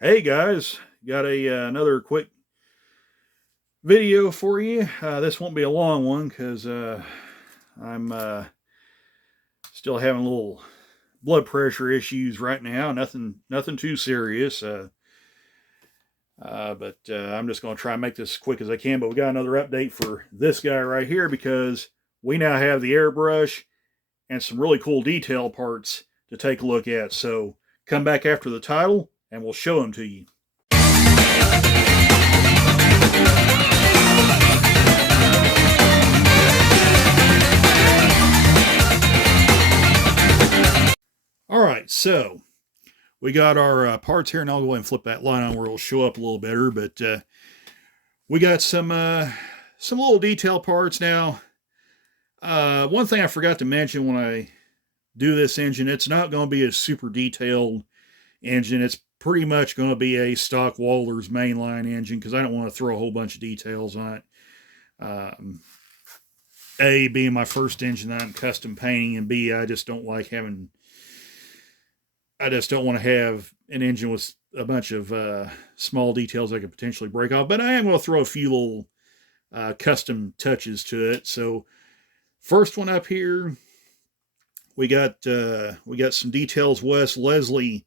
Hey guys, got another quick video for you. This won't be a long one because I'm still having a little blood pressure issues right now. Nothing too serious. But I'm just going to try and make this as quick as I can. But we got another update for this guy right here because we now have the airbrush and some really cool detail parts to take a look at. So come back after the title and we'll show them to you. All right, so we got our parts here, and I'll go ahead and flip that line on where it'll show up a little better. But we got some little detail parts now. One thing I forgot to mention when I do this engine, it's not going to be a super detailed engine. It's pretty much going to be a stock Walters mainline engine because I don't want to throw a whole bunch of details on it. A, being my first engine that I'm custom painting, and B, I just don't want to have an engine with a bunch of small details I could potentially break off. But I am going to throw a few little custom touches to it. So first one up here, we got some details. Wes Leslie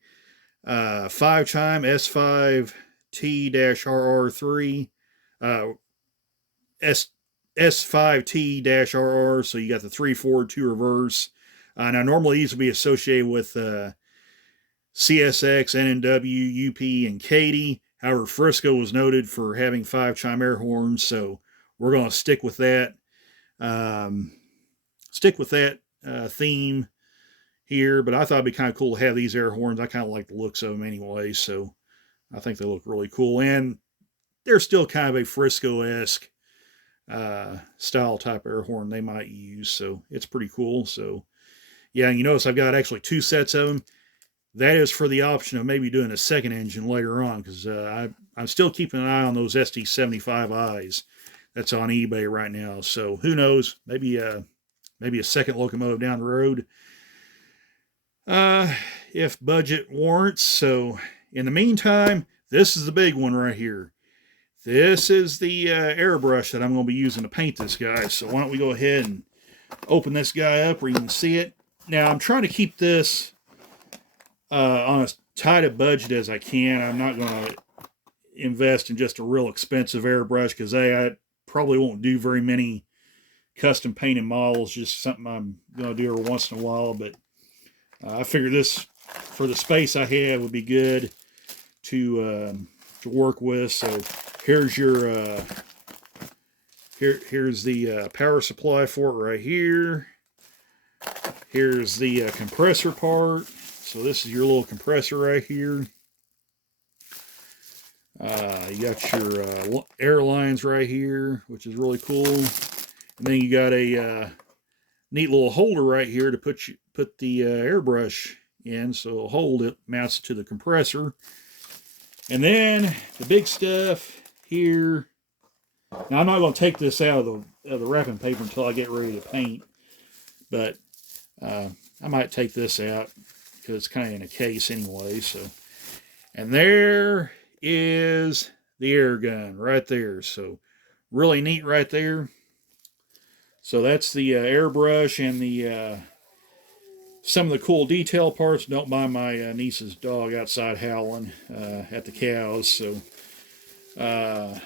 5-chime S5T-RR3 S5T-RR. So you got the 3 forward, 2 reverse. Now normally these would be associated with CSX, NNW, UP, and Katy. However, Frisco was noted for having 5-chime Airhorns, so we're going to stick with that. Theme here, but I thought it'd be kind of cool to have these Airhorns. I kind of like the looks of them anyway, so I think they look really cool. And they're still kind of a Frisco-esque style type Airhorn they might use, so it's pretty cool. So, yeah, and you notice I've got actually 2 sets of them. That is for the option of maybe doing a second engine later on, because I'm still keeping an eye on those SD75Is that's on eBay right now. So who knows? Maybe a second locomotive down the road, if budget warrants. So in the meantime, this is the big one right here. This is the airbrush that I'm going to be using to paint this guy. So why don't we go ahead and open this guy up where you can see it. Now I'm trying to keep this on as tight a budget as I can. I'm not going to invest in just a real expensive airbrush because I probably won't do very many custom painted models. Just something I'm going to do every once in a while. But I figured this, for the space I have, would be good to work with. So here's your here's the power supply for it right here. Here's the compressor part. So this is your little compressor right here. You got your air lines right here, which is really cool. And then you got a neat little holder right here to put the airbrush in. So it'll hold it, mounts to the compressor. And then the big stuff here. Now I'm not going to take this out of the wrapping paper until I get ready to paint. But I might take this out because it's kind of in a case anyway. So, and there is the air gun right there. So really neat right there. So that's the airbrush and the some of the cool detail parts. Don't mind my niece's dog outside howling at the cows. So yeah,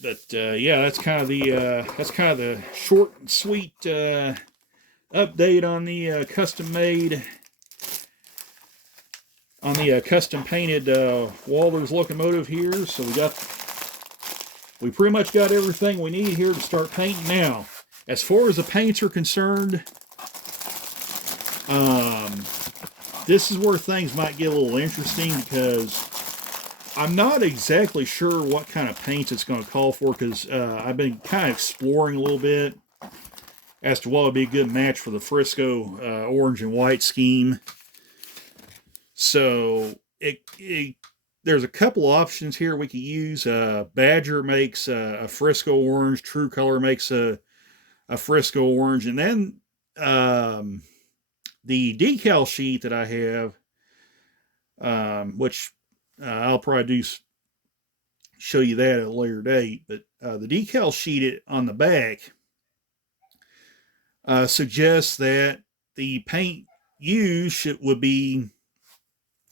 that's kind of the short and sweet update on the custom painted Walters locomotive here. So we pretty much got everything we need here to start painting now. As far as the paints are concerned, this is where things might get a little interesting because I'm not exactly sure what kind of paints it's going to call for, because I've been kind of exploring a little bit as to what would be a good match for the Frisco orange and white scheme. So there's a couple options here we could use. Badger makes a Frisco orange. True Color makes a Frisco orange. And then the decal sheet that I have which I'll probably show you that at a later date. But the decal sheet on the back suggests that the paint used would be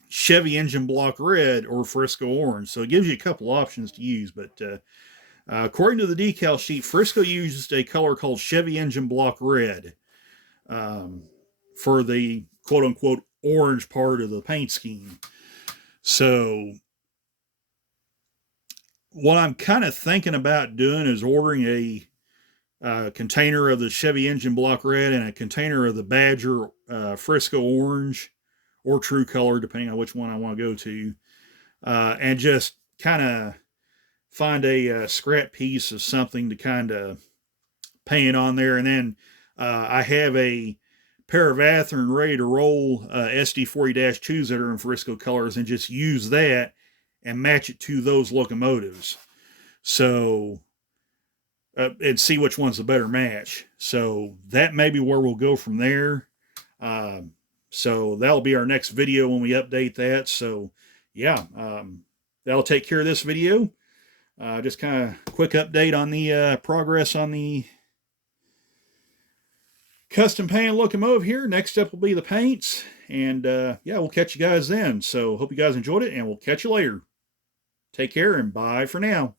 Chevy engine block red or Frisco orange. So it gives you a couple options to use. But according to the decal sheet, Frisco used a color called Chevy engine block red for the quote unquote orange part of the paint scheme. So what I'm kind of thinking about doing is ordering a container of the Chevy engine block red and a container of the Badger Frisco orange or True Color, depending on which one I want to go to, and just kind of find a scrap piece of something to kind of paint on there. And then I have a pair of Athearn ready to roll SD40-2s that are in Frisco colors, and just use that and match it to those locomotives. So, and see which one's the better match. So that may be where we'll go from there. So that'll be our next video when we update that. So yeah, that'll take care of this video. Just kind of quick update on the progress on the custom painted locomotive here. Next up will be the paints. And yeah, we'll catch you guys then. So hope you guys enjoyed it, and we'll catch you later. Take care, and bye for now.